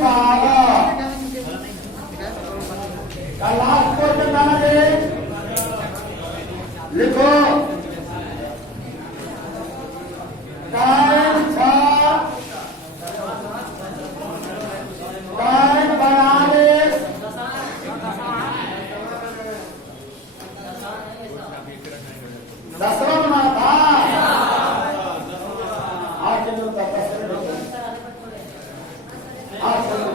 12 का last question था जी, लिखो टाइम 6 टाइम 42 दसवां में था। आज चलो आज चलो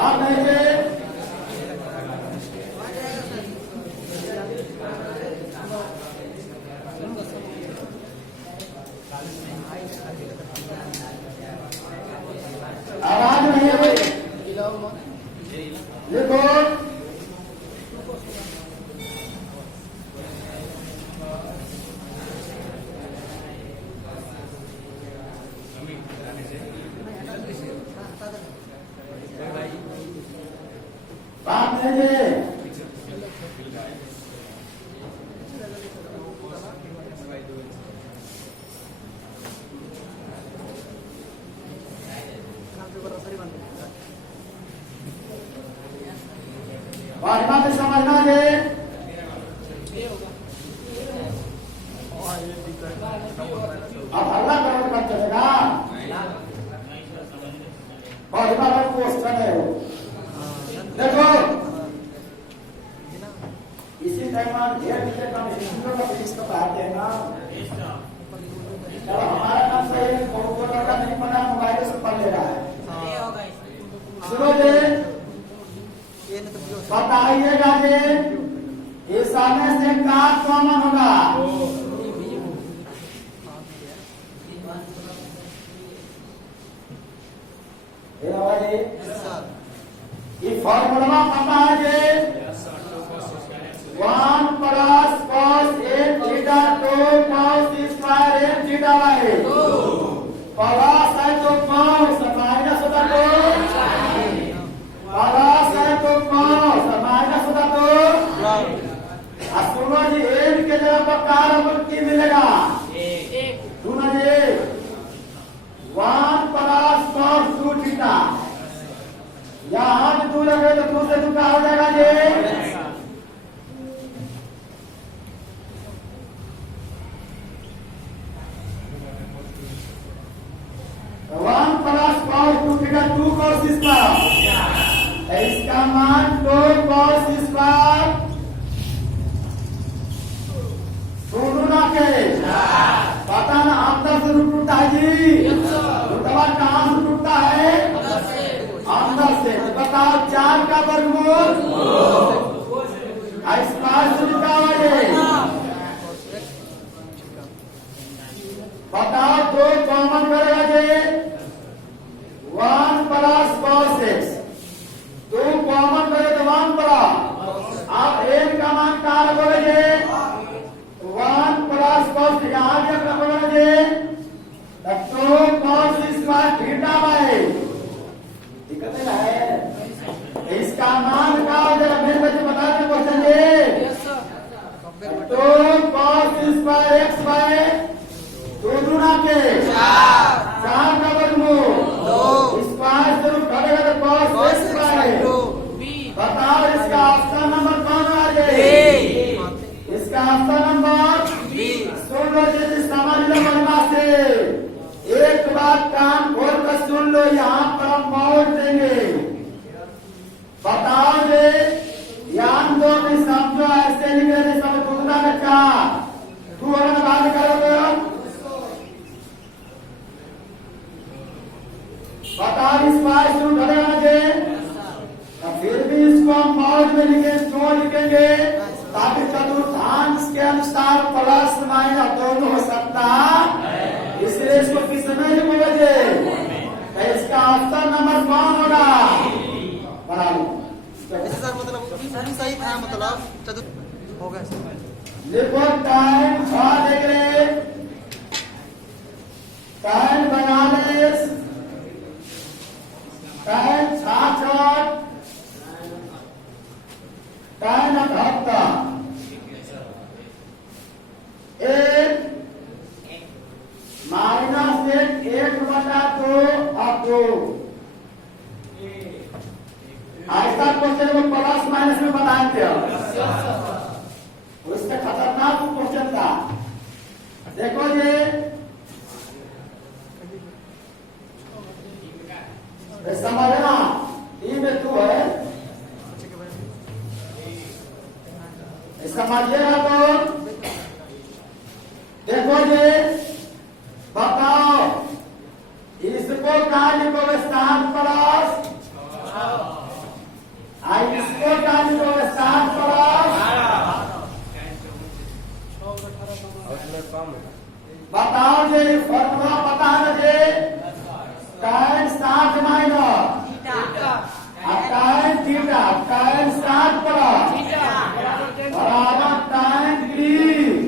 आप नहीं थे आवाज नहीं है। लिखो बात है जी, बात में समझना जी। अब हल्ला करो मत चलेगा, और क्वेश्चन है वो। देखो इसी टाइम का पढ़ाते हैं ना, जब हमारा काम सही है कंप्यूटर का नहीं पढ़ा, मोबाइल से पढ़ ले रहा है। सुनो जी, बताइएगा जी इस समय से क्या कॉमन होगा। ये फॉर्मूला पता है जी, 1 plus cos a theta 2 cos square a theta y plus है तो cos माइनस होता तो प्लस है तो cos माइनस होता तो सुनो जी, एक के जगह पर कारक की मिलेगा सुनो जी, 1 प्लस cos 2 थीटा, यहाँ भी 2 लगे तो 2 से 2 क्या हो जाएगा जी, 1 plus cos 2 theta 2 cos square, इसका मान 2 cos स्क्वायर दोनों ना के पता ना अंदर से रूट टूटता है जी, रूटवा कहाँ से टूटता है, अंदर से। बताओ 4 का वर्गमूल स्क्वायर से लिखा हुआ है। बताओ 2 कॉमन करेगा जी, 1 प्लस cos x, 2 कॉमन करे तो 1 प्लस, आप n का मान क्या रखोगे, 1 प्लस cos, यहाँ क्या रखोगे जी, 2 cos स्क्वायर थीटा y, दिक्कत है। इसका मान क्या हो जाएगा, मेरे बच्चे बता दें क्वेश्चन जी, 2 cos स्क्वायर x y, 2 गुना के 4 का वर्गमूल, स्क्वायर से रूट घटेगा तो cos स्क्वायर। बताओ इसका ऑप्शन नंबर कौन आ जाए, इसका ऑप्शन नंबर सुन लो जी, समझ लो मनमा से, एक बात कान खोल कर सुन लो, यहाँ पर हम मोड़ देंगे। बताओ जी, ध्यान दो कि समझो, ऐसे लिख रहे सब दूसरा बच्चा तू अगर बात करोगे। बताओ इस बार शुरू करेंगे, फिर भी इसको हम मोड़ में लिखे, क्यों लिखेंगे, ताकि चतुर्थांश के अनुसार प्लस माइनस दोनों हो सकता, इसलिए इसको किसमें लिखोगे, इसका ऑप्शन नंबर कौन होगा, बना लो। सर मतलब सही था, मतलब चतुर्थ हो गया। लिखो टाइम 6 देख रहे, टाइम 42, टाइम 66, टाइम 78, 1 माइनस 1 1/2 अब 2 ऐसा क्वेश्चन को प्लस माइनस में बताते हो, उससे खतरनाक क्वेश्चन था। देखो ये समझना, ई में तू है, समझिएगा तो देखो ये बताओ, इसको क्या लिखोगे 7 प्लस, इसको क्या लिखोगे 7 प्लस, बताओ ये फॉर्मूला पता है ना ये, tan 7 minus tan theta, tan 7 plus बराबर tan 3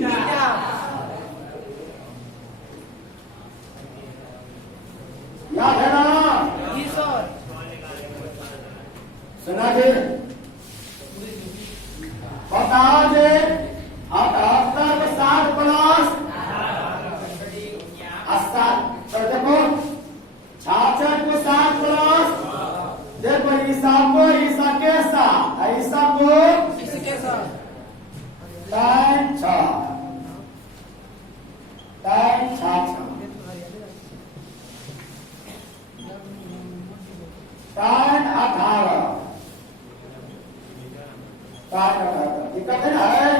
याद है ना? जी सर। सुना जी, बताओ जी 78 को 7 प्लस 7, तो देखो 66 को 7 प्लस, देखो ईसा को ईसा के साथ, ईसा को इसके साथ tan 6 tan 6 tan 18 दिक्कत है ना? है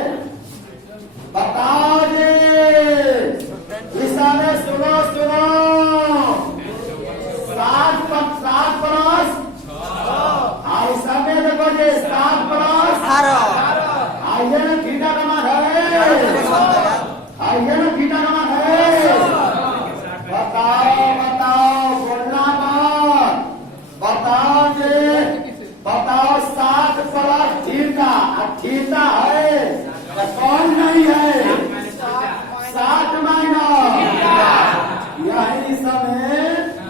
बताओ जी, इस समय सुनो 7 प्लस, इस समय देखो जी 7 प्लस आइए ना, थीटा का मान है, आइए ना थीटा का मान है। बताओ बोलना मत, बताओ जी, बताओ 7 प्लस थीटा, थीटा है तो कौन नहीं है? 7 माइनस यही समय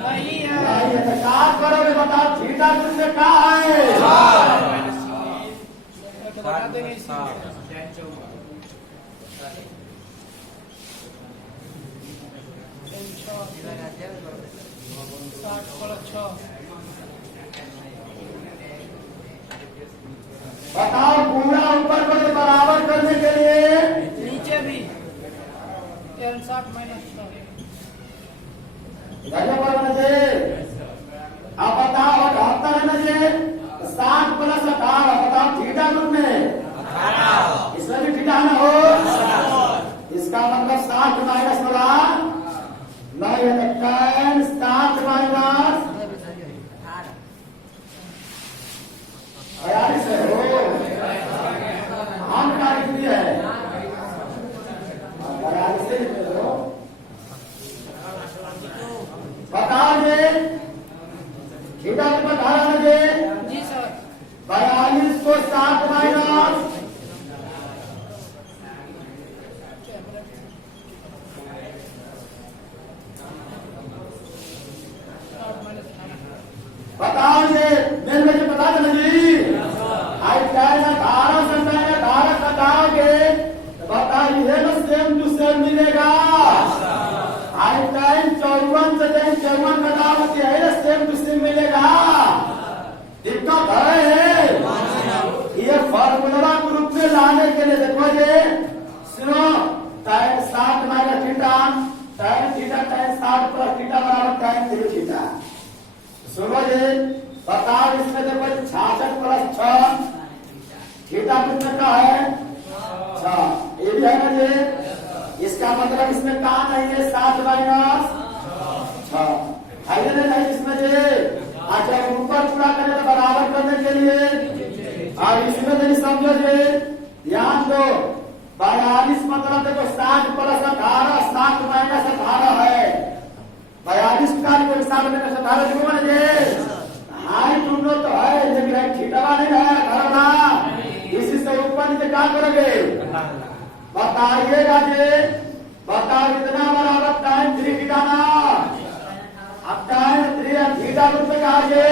नहीं है। यही है, तो क्या करोगे बताओ, थीटा तुमसे क्या है? तो बता देंगे इसी में। 7 प्लस 6 बताओ पूरा ऊपर को बराबर करने के लिए नीचे भी 7 माइनस 6 अब बताओ 78 है ना जी, 7 प्लस 18, बताओ थीटा ग्रुप में इसमें भी थीटा ना हो, इसका मतलब 7 माइनस वाला नहीं है, tan 7 माइनस 42 है, हो हम क्या लिख दिए है 42 से लिख दो। बताओ जी थीटा के बता रहा जी, जी सर। 42 को 7 माइनस बताओ ये मेरे मुझे बता देना जी, आई टाइम 18 से 18 कटाओगे तो बताइए ना सेम टू सेम मिलेगा। आई टाइम 54 से 54 कटाओगे है ना सेम टू सेम मिलेगा। दिक्कत है ये फॉर्मूला ग्रुप में लाने के लिए देखो ये सुनो, tan 7 minus theta, tan theta tan 7 plus theta बराबर tan 3 थीटा। सुनो जी बताओ, इसमें देखो 66 प्लस 6 थीटा कितने का है 6, ये भी है ना जी, इसका मतलब इसमें कहा नहीं है 7 माइनस 6 है नहीं इसमें जी। अच्छा ऊपर पूरा करने तो बराबर करने के लिए और इसमें नहीं समझो जी, ध्यान दो 42 मतलब देखो 7 प्लस 18, 7 माइनस 18 है 42 का को 7 माइनस 18 जो बने हाई टूटो तो है, लेकिन थीटा नहीं है करना, इसी से ऊपर नीचे क्या करोगे बताइएगा जी। बताओ कितना बराबर tan 3 थीटा ना, अब tan 3 थीटा रूप में कहा जी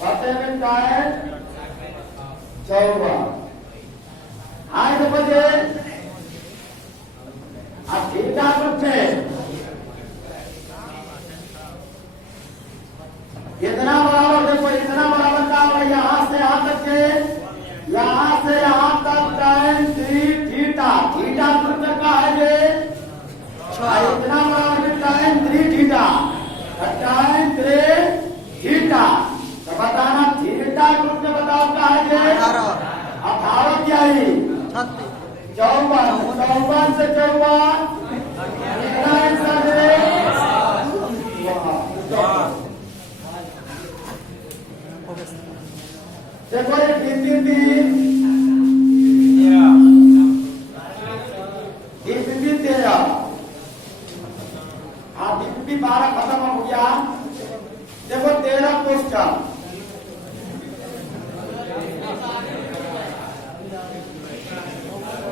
पते में tan 14 हाई तो बजे अब थीटा रूप में इतना बराबर देखो, इतना बराबर का होगा यहाँ से यहाँ तक के, यहाँ से यहाँ तक tan 3 थीटा, थीटा सूत्र का है ये इतना बराबर tan 3 थीटा, tan 3 थीटा। तो बताना थीटा सूत्र बताओ क्या है ये 18 क्या है 54, 54 से 54 कितना आंसर है? देखो ये 3 13, हाँ 3 12 खत्म हो गया। देखो 13 क्वेश्चन,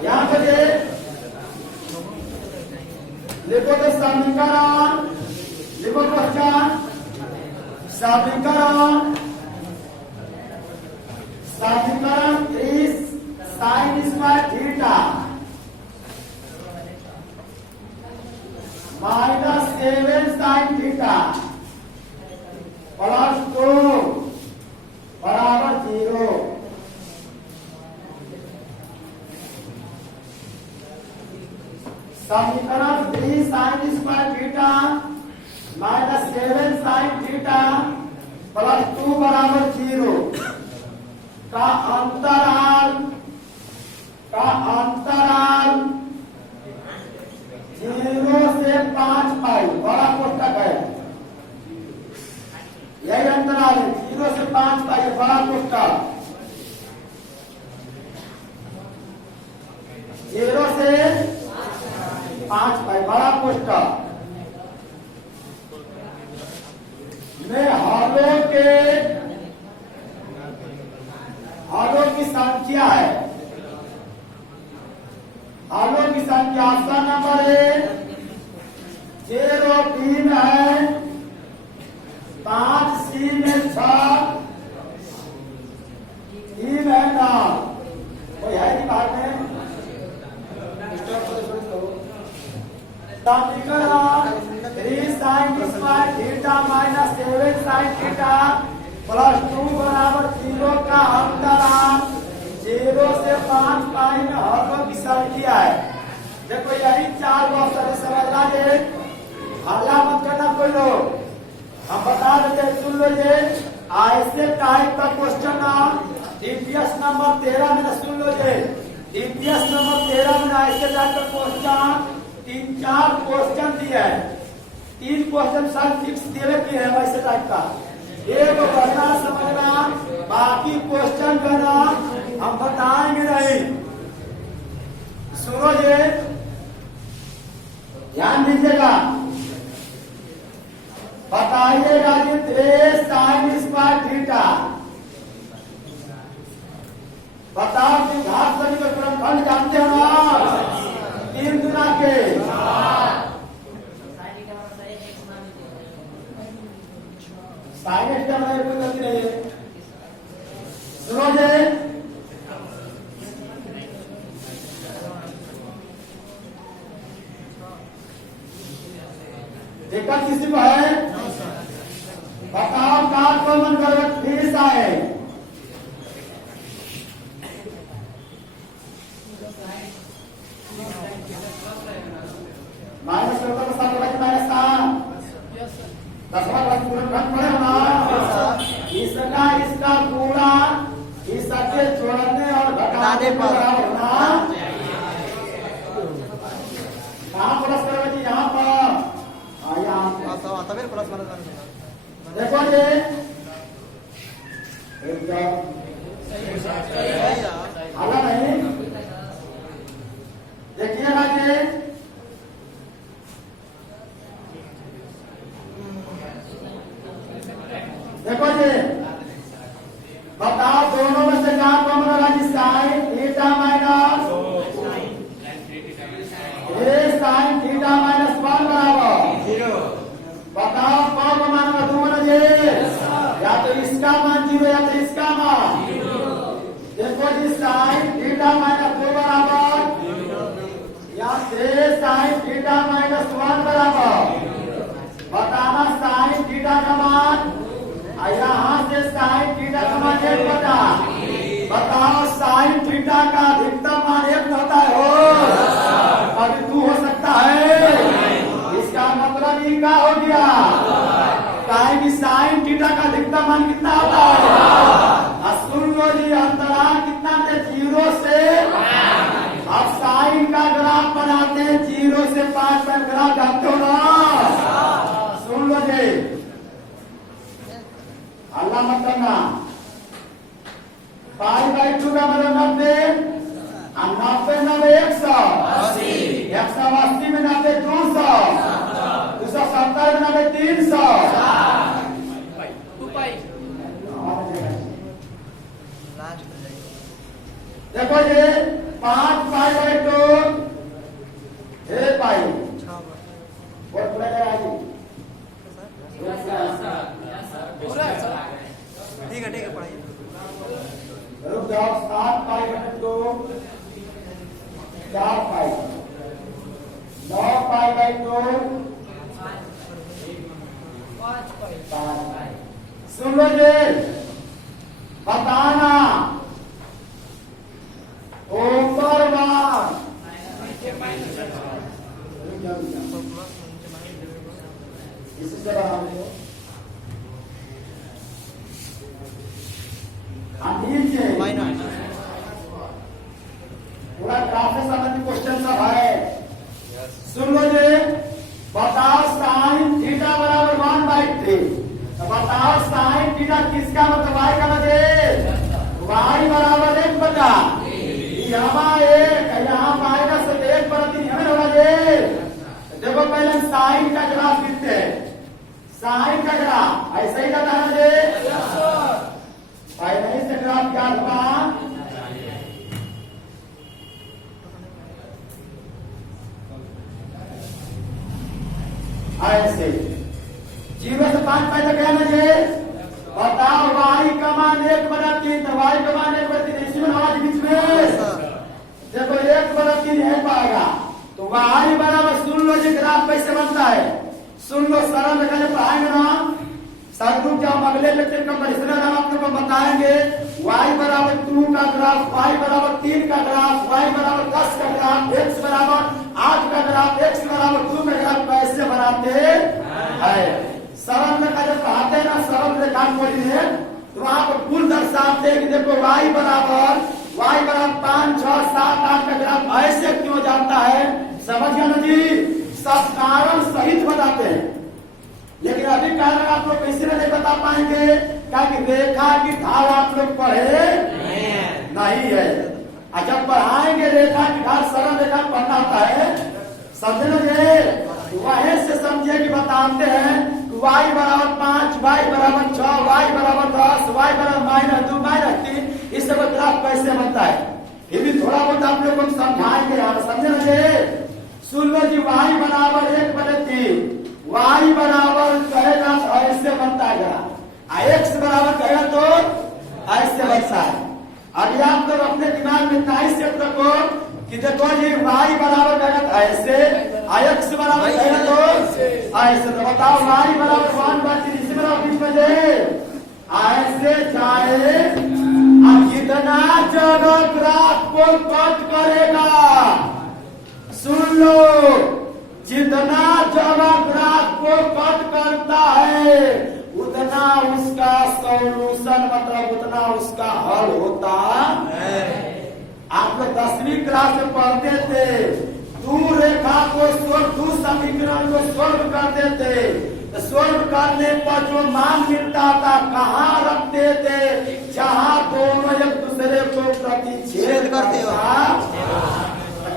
यहाँ पे लिखो तो समीकरण, लिखो क्वेश्चन समीकरण, समीकरण 3 sin square theta -7 sin theta +2 बराबर 0। समीकरण 3 sin square theta -7 sin theta +2 बराबर 0 का अंतराल 0 से 5 पाई बड़ा कोष्टक है, यही अंतराल है 0 से 5 पाई बड़ा कोष्टक, 0 से 5 पाई बड़ा कोष्टक में हलों की संख्या है, हलों की संख्या आपका नंबर है 0 3 है, 5 C में 6 3 है 9, कोई है नहीं बात में। समीकरण 3 sin square theta -7 sin theta +2 बराबर 0 का अंतराल 0 से 5 पाई में हलों की संख्या है। देखो यही 4 क्वेश्चन समझना है, हल्ला मत करना कोई लोग, हम बता देते सुन लो ये ऐसे टाइप का क्वेश्चन ना डीपीएस नंबर 13 में सुन लो ये, डीपीएस नंबर 13 में ऐसे टाइप का क्वेश्चन 3-4 क्वेश्चन दिए है, 3 क्वेश्चन शायद फिक्स दिए की है वैसे टाइप का, एक पढ़ना समझना, बाकी क्वेश्चन करना हम बताएंगे नहीं। सुनो ये ध्यान दीजिएगा, बताइएगा कि 3 sin स्क्वायर थीटा, बताओ कि घात सभी का गुणनफल जानते हो ना 3 गुना के, साइनेट का मतलब कोई गलती नहीं है। सुनो जे दिक्कत किसी को है? बताओ कार कॉमन वर्ग फीस आए माइनस होगा तो 7 -7 10वां वर्ग पूरा रख पड़े ना, इसका पूरा इसके जोड़ने और घटाने पर ना, कहाँ प्लस करोगे जी? यहाँ पर देखो ये हल्ला नहीं, देखिएगा ये देखो जी, बताओ दोनों में से कहाँ कॉमन होगा जी? Sine theta minus sine theta -1 बराबर 0। बताओ कौन का मान का 2 ये, या तो इसका मान 0 या तो इसका मान। देखो जी साइन थीटा -2 बराबर या 3 साइन थीटा -1 बराबर, बताना साइन थीटा का मान यहाँ से साइन थीटा का मान 1 बटा। बताओ साइन थीटा का अधिकतम मान 1 होता है हो? अभी 2 हो सकता है। इसका मतलब ये क्या हो गया? काहे कि साइन थीटा का अधिकतम मान कितना होता है? सुन लो जी, अंतराल कितना थे? 0 से। अब साइन का ग्राफ बनाते हैं 0 से 5 पर ग्राफ जानते हो ना? सुन लो जी, अल्लाह मत करना। 5/2 का मतलब 90, 90 90 100, 180 में 90 200, 270 में 90 300। 2 पाई। देखो ये 5/2 1 पाई और पूरा जाएगा जी। पूरा सर। ठीक है पढ़ाइए। रुक जाओ। 7/2 4 पाई, 9/2 5 पाई। 5 पाई। सुन लो जी, बताना ऊपर बार नीचे माइनस। इससे बराबर नीचे माइनस पूरा ग्राफ से संबंधित क्वेश्चन सब है। सुन लो जी, बताओ साइन थीटा बराबर 1/3। बताओ साइन थीटा किसका मतलब? y का मतलब y बराबर 1 बटा। यहाँ 1 यहाँ माइनस 1/3 हमें होगा जी। देखो पहले साइन का ग्राफ लिखते हैं। साइन का ग्राफ ऐसे ही जाता है जी। पहले से ग्राफ क्या होगा? ऐसे 0 से 5 पाई तक है ना जी। बताओ y का मान 1/3, तो y का मान 1/3 इसमें आवाज बीच में देखो 1/3 है पाएगा। तो y बराबर, सुन लो जी ग्राफ कैसे बनता है। सुन लो, सरल रेखा जब पढ़ाएंगे ना सर ग्रुप जब अगले लेक्चर कंपैरिजन हम आप लोगों को बताएंगे। y बराबर 2 का ग्राफ, y बराबर 3 का ग्राफ, y बराबर 10 का ग्राफ, x बराबर 8 का ग्राफ, x बराबर 2 का ग्राफ कैसे बनाते हैं। सरल रेखा जब पढ़ाते हैं ना, सरल रेखा कोऑर्डिनेट, तो वहां पर कुल दर्शाते हैं कि देखो y बराबर 5 6 7 8 का ग्राफ ऐसे क्यों जाता है? समझ गए ना जी? सब कारण सहित बताते हैं। लेकिन अभी कारण आप लोग कैसे नहीं बता पाएंगे? क्या कि रेखा की ढाल आप लोग पढ़े नहीं है। जब पढ़ाएंगे रेखा की ढाल, सरल रेखा पढ़ना होता है, समझे ना जी? वहीं से समझिए कि बताते हैं y बराबर 5, y बराबर 6, y बराबर 10, y बराबर -2 -3, इस सब ग्राफ कैसे बनता है ये भी थोड़ा बहुत आप लोग को समझाएंगे। यहाँ समझे ना जी? सुन लो जी, y बराबर 1/3, y बराबर कहेगा तो ऐसे बनता है ग्राफ, x बराबर कहेगा तो ऐसे बनता है। अभी आप लोग अपने दिमाग में ताइस सेट रखो कि देखो जी y बराबर कहेगा तो ऐसे, x बराबर कहेगा तो ऐसे। तो बताओ y बराबर 1/3 इसी बराबर बीच में दे ऐसे जाए। अब कितना जगह ग्राफ को कट करेगा? सुन लो, जितना जगह ग्राफ को कट करता है उतना उसका सॉल्यूशन मतलब उतना उसका हल होता है। आप लोग 10वीं क्लास में पढ़ते थे, दो रेखा को दो समीकरण को सोल्व करते थे। तो सोल्व करने पर जो मान मिलता था कहाँ रखते थे? जहाँ दोनों एक दूसरे को प्रतिच्छेद करते हो।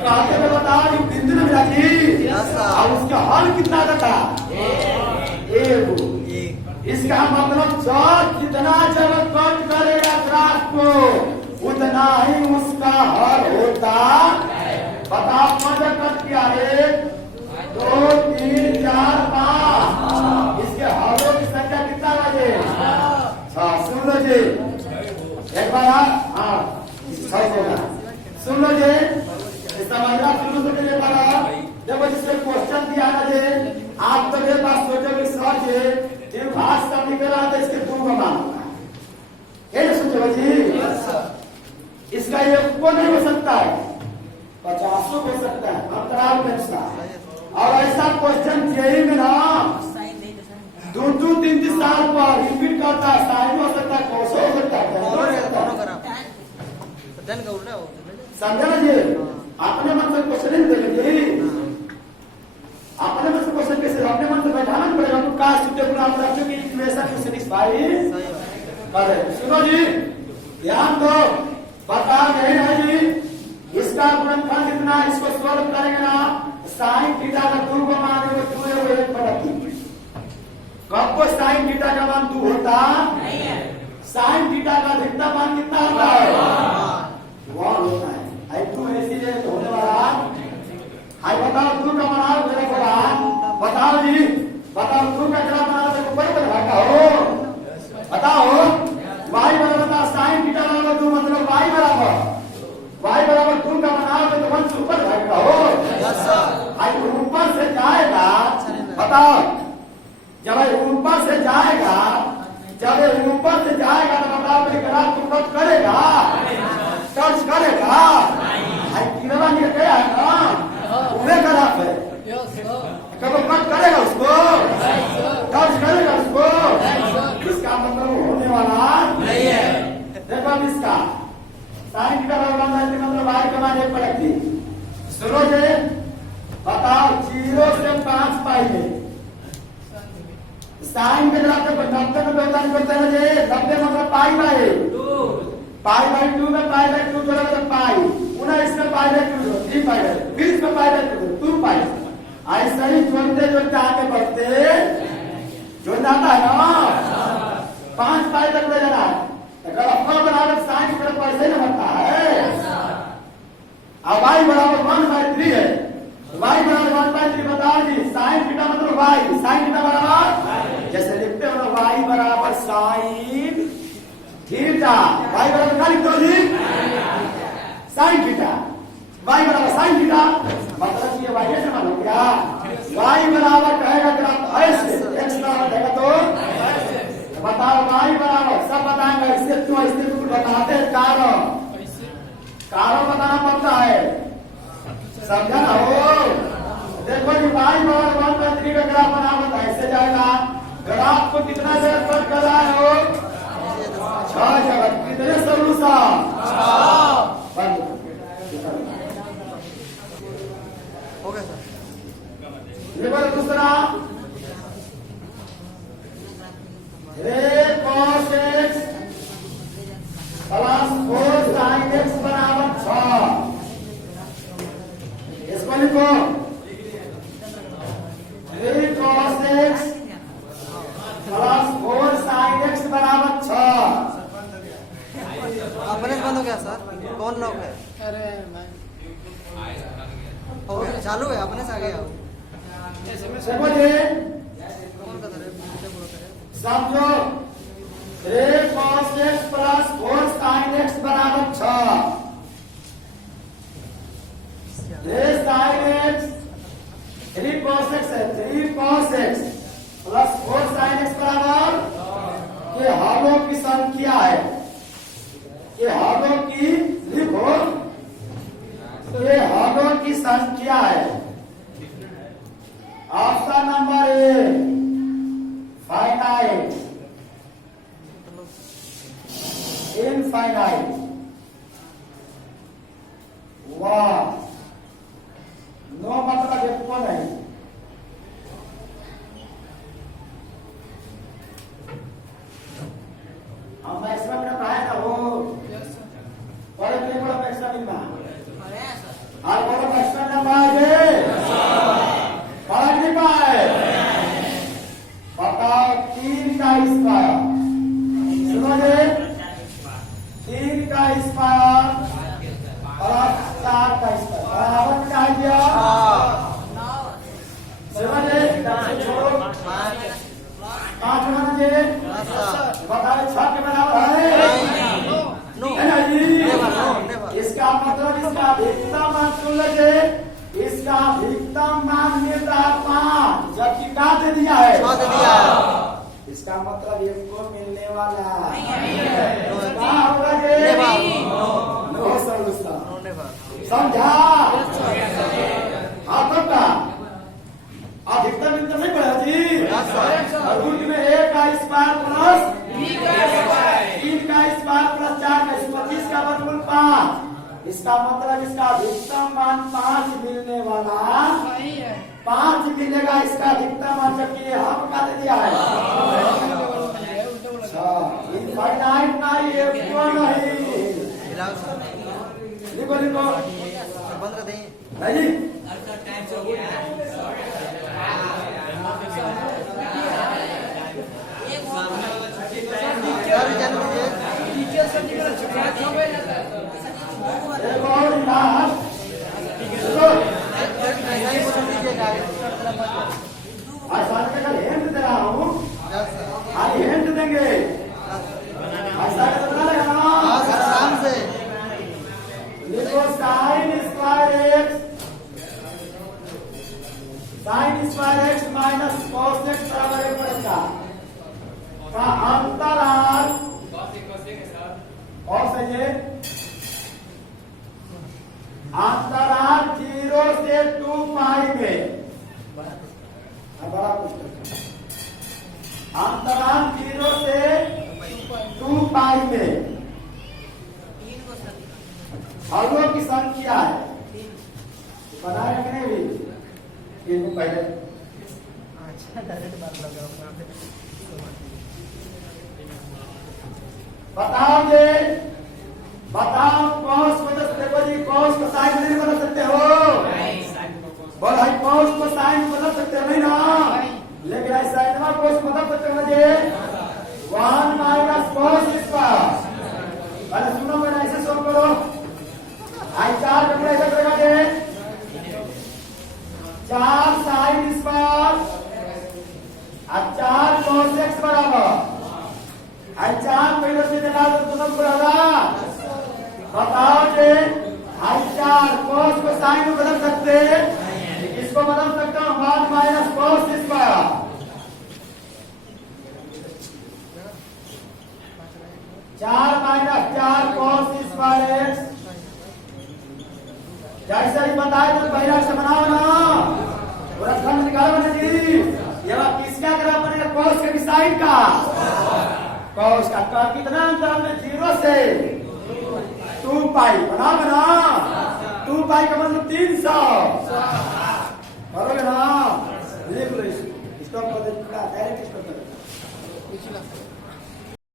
कहते थे बताओ ये बिंदु मिला जी, और उसका हल कितना था? एक। इसका मतलब जितना जगह कट करेगा ग्राफ को उतना ही उसका हल होता। बताओ 5 कट किया, 1 2 3 4 5, इसके हलों की संख्या कितना बजे? 6। सुन लो जी एक बार, हाँ 6 होगा। सुन लो जी, समझना शुरू से लिए पढ़ा। देखो जिससे क्वेश्चन दिया ना जी, आप तो ये बात सोचो कि सर जी 5 का निकला तो इसके 2 का मान होगा। ये सोचो जी, इसका ये को नहीं हो सकता है, 50 हो सकता है अंतराल में इसका। और ऐसा क्वेश्चन जेई में ना 2-3 साल पर रिपीट करता है, साइन हो सकता है, कोस हो सकता है, समझा ना जी। अपने मन से क्वेश्चन नहीं देंगे, अपने मन से क्वेश्चन कैसे, अपने मन से बैठाना पड़ेगा। तो कास्ट सुटेबल आप रखो कि इक्वेशन टू सेटिस्फाई करे। सुनो जी, ध्यान दो, बता रहे हैं जी, इसका गुणनफल कितना, इसको सॉल्व करेंगे ना, साइन थीटा का 2 का मान है 2 है, वो 1/3। कब को साइन थीटा का मान 2 होता नहीं है, साइन थीटा का अधिकतम मान कितना होता है, 1 होता है। आई 2 इसीलिए होने वाला। आई बताओ 2 का मान मेरे को बताओ जी, बताओ 2 का क्या मान मेरे को बराबर भागा हो, बताओ y बराबर साइन थीटा बराबर 2 मतलब y बराबर 2 का मान तो 1 से ऊपर भागा हो। आई ऊपर से जाएगा, बताओ जब ऊपर से जाएगा, जब ऊपर से जाएगा तो बताओ मेरे ग्राफ को कट करेगा, टच करेगा, कितना नहीं गया है ना, उन्हें ग्राफ है, कब कट करेगा उसको, टच करेगा उसको, इसका मतलब होने वाला नहीं है। देखो अब इसका साइन थीटा बराबर मतलब y का मान 1/3। सुनो जी, बताओ 0 से 5 पाई में साइन के जरा 90 में व्यवधान करते हैं जी, 90 मतलब पाई/2 में पाई/2 जोड़ा तो पाई, 19 में पाई/2 3 पाई, 20 में पाई/2 2 पाई। ऐसा ही जोड़ते जोड़ते आगे बढ़ते जो जाता है ना 5 पाई तक ले जाना है। अगर अपना बराबर साइन पर पैसे न बनता है, अब y बराबर 1/3 है, y बराबर 1/3 बताओ जी, साइन थीटा मतलब y, साइन थीटा बराबर जैसे लिखते हो ना y बराबर साइन थीटा, y बराबर क्या लिखते हो जी, साइन थीटा, y बराबर साइन थीटा मतलब ये y ऐसे मान हो गया, y बराबर कहेगा ग्राफ ऐसे, x बराबर कहेगा तो बताओ y बराबर सब बताएंगे, इससे तो बताते हैं, कारण बताना पड़ता है, समझा ना हो। देखो जी y बराबर 1/3 का ग्राफ बना होता है, ऐसे जाएगा, ग्राफ को कितना जगह कट कर रहा है हो, 6 जगह, कितने सोल्यूशन, हो गया सर। देखो दूसरा, cos x plus 4 sin x बराबर 6, इसको लिखो 3 cos x plus 4 sin x बराबर 6। अपने बंद हो गया सर, कौन लॉक है, अरे मैं हो गया चालू है, अपने से आ गया देखो जी, कौन का करे, समझो 3 cos x plus 4 sin x बराबर 6, 3 sin x 3 cos x है, 3 cos x plus 4 sin x बराबर ये हलों की संख्या है, ये हलों की लिखो, ये हलों की संख्या है। Option number a finite, infinite, वाह नो मतलब देखो नहीं, हम मैक्सिमम ने पढ़ाया ना वो बड़े नहीं बड़ा मैक्सिमम ना और बड़ा मैक्सिमम ना पाए पढ़ा नहीं पाए। बताओ 3 का स्क्वायर, सुनो जी, 3 का स्क्वायर प्लस 4 का स्क्वायर बराबर क्या दिया, सुनो जी, छोड़ो 5 मान जी, बताओ 6 के बराबर है ना जी। इसका मतलब इसका अधिकतम मान सुन लीजिए, इसका अधिकतम मान मिलता है 5, जबकि क्या दे दिया है, दे दिया, इसका मतलब इनको मिलने वाला नो कहाँ होगा ये never no solution no never समझा हाथों का अधिकतम इतना नहीं पड़ा जी यस सर और रूट में a का स्क्वायर प्लस B का स्क्वायर 3 का स्क्वायर प्लस 4 का 25 का वर्गमूल 5 इसका मतलब इसका अधिकतम मान 5 मिलने वाला सही है 5 मिलेगा इसका अधिकतम मान जबकि ये हम का दे दिया है अच्छा इनफाइनाइट नहीं है क्यों नहीं मिलाओ सर लिखो लिखो सर बंद कर दें नहीं सर जान लीजिए टीचर से निकल चुका है क्यों हो जाता है एक और लास्ट सुनो नहीं बोल दीजिएगा आसान का कल हिंट दे रहा हूँ यस सर आज हिंट देंगे ऐसा का बता लेगा ना हाँ सर आराम से लिखो sine square x minus cos x बराबर 1 बटा का अंतराल और सही है अंतराल 0 से 2 पाई में बड़ा पुस्तक अंतराल 0 से 2 पाई में अवरों की संख्या है बनाए रखने भी इनको पहले अच्छा डायरेक्ट बात लगा बताओगे बताओ कौस को देखो जी कौस को साइन नहीं बदल सकते हो बोल भाई कौस को साइन बदल सकते हो नहीं ना लेकिन ऐसा इतना कौस बदल सकते हो जी 1 माइनस कौस स्क्वायर पहले सुनो मैंने ऐसे सोच करो आई 4 कपड़े ऐसा करेगा जी 4 साइन स्क्वायर और 4 कॉस एक्स बराबर आई 4 पहले से देखा तो तुम बराबर बताओ जी आई 4 कॉस को साइन में बदल सकते इसको बदल सकता हूँ 1 minus cos square 4 minus 4 cos square x जैसा ही बताए तो पहला से बनाओ ना पूरा खंड निकालो ना जी ये बात किसका करा बनेगा कॉस के साइन का कॉस का कितना अंतर है 0 से 2 पाई बना 2 पाई का मतलब 300 करोगे ना लिख लो इसको डायरेक्ट इसको करो